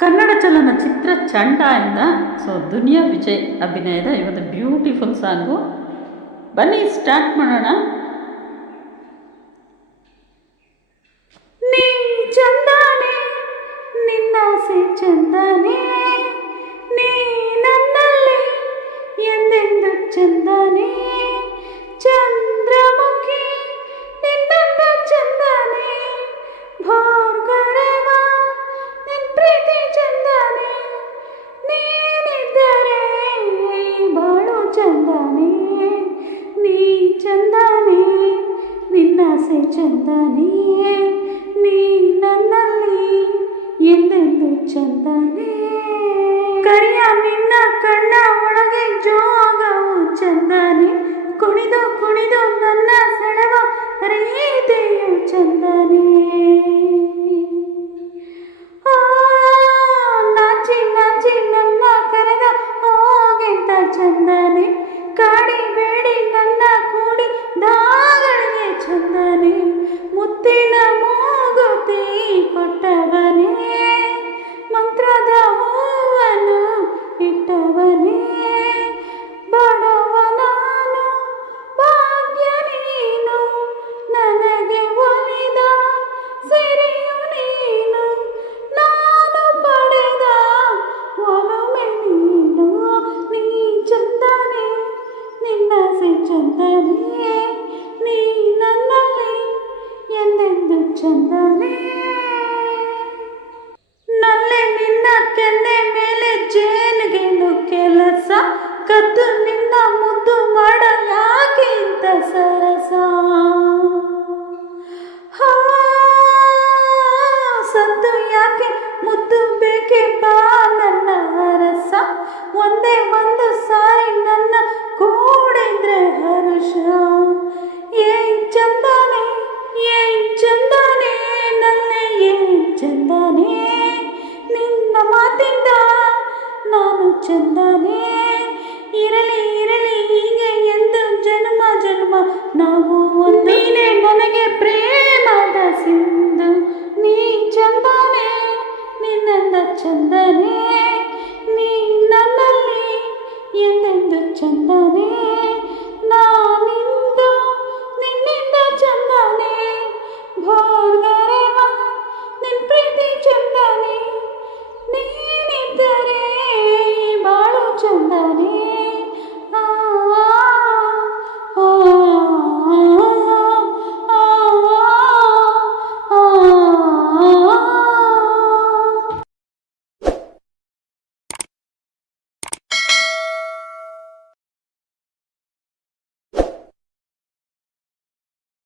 ಕನ್ನಡ ಚಲನಚಿತ್ರ ಚಂಡ ಇಂದ ದುನಿಯಾ ವಿಜಯ್ ಅಭಿನಯದ ಇವತ್ತು ಬ್ಯೂಟಿಫುಲ್ ಸಾಂಗು. ಬನ್ನಿ ಸ್ಟಾರ್ಟ್ ಮಾಡೋಣ. ನೀ ಚಂದಾನೆ, ನಿನ್ನಾಸೆ ಚಂದಾನೆ, ನೀ ನನ್ನಲ್ಲಿ ಎಂದೆಂದು ಚಂದಾನೆ, ಚಂದ್ರಮುಖಿ ನಿನ್ನಂದ ಚಂದಾನೆ, ಭೋರ್ಗರೆವ ನಿನ್ ಪ್ರೀತಿ ಚಂದಾನೆ, ನೀನಿದ್ದರೆ ಬಾಳು ಚಂದಾನೆ, ನೀ ಚಂದಾನೆ, ನಿನ್ನಾಸೆ ಚಂದಾನೆ, ನೀ ನನ್ನಲ್ಲಿ ಎಂದೆಂದು ಚಂದಾನೆ. ಕರಿಯ ನಿನ್ನ ಕಣ್ಣ ಒಳಗೆ ಜೋಗವು ಚಂದಾನೆ, ಕುಣಿದು ಕುಣಿದು ನನ್ನ ಸೆಳೆವ ರೀತಿಯು ಚಂದಾನೆ. ನಾಚಿ ನಾಚಿ ನನ್ನ ಕರೆದ ಹೋಗೆಂತ ಚಂದಾನೆ, ಕಾಡಿಬೇಡಿ ನನ್ನ ಕೂಡಿ ದಾಗಳಿಗೆ ಚಂದಾನೆ, ಮುತ್ತಿನ ಮೂಗುತಿ ಕೊಟ್ಟವನೇ, ಮಂತ್ರದ ಹೂವನ್ನು ಇಟ್ಟವನೇ, ಬಡವ ನಾನು ಭಾಗ್ಯ ನೀನು, ನನಗೆ ಒಲಿದ ಸಿರಿಯು ನೀನು, ನಾನು ಪಡೆದ ಒಲುಮೆ ನೀನು. ನೀ ಚಂದಾನೆ, ನಿನ್ನಾಸೆ ಚಂದಾನೆ, ನೀ ನನ್ನಲ್ಲಿ ಎಂದೆಂದು ಚಂದಾನೆ. ನಲ್ಲೆ ನಿನ್ನ ಕೆನ್ನೆ ಮೇಲೆ ಜೇನುಗೇನು ಕೆಲಸ, ಕದ್ದು ನಿನ್ನ ಮುದ್ದು ಮಾಡ ಯಾಕೆ ಇಂತ ಸರಸ, ಸದ್ದು ಯಾಕೆ ಮುದ್ದು ಬೇಕೆ ಬಾ ನನ್ನ ಅರಸ, ಒಂದೇ ಒಂದು ಸಾರಿ ನನ್ನ ಕೂಡಿದ್ರೆ ಹರುಷ. ಏನ್ ಚಂದಾನೆ, ಏನ್ ಚಂದಾನೆ, ನನ್ನೆ ಏನ್ ಚಂದಾನೆ, ನಿನ್ನ ಮಾತಿಂದ ನಾನು ಚಂದಾನೆ, ಇರಲಿ ಇರಲಿ ಹೀಗೆ ಎಂದು ಜನ್ಮ ಜನ್ಮ ನಾವು ನೀನೇ ನನಗೆ ಪ್ರೇಮದ ಸಿಂಧು, ನೀ ಚಂದಾನೆ, ನಿನ್ನಂದ ಚಂದನೆ.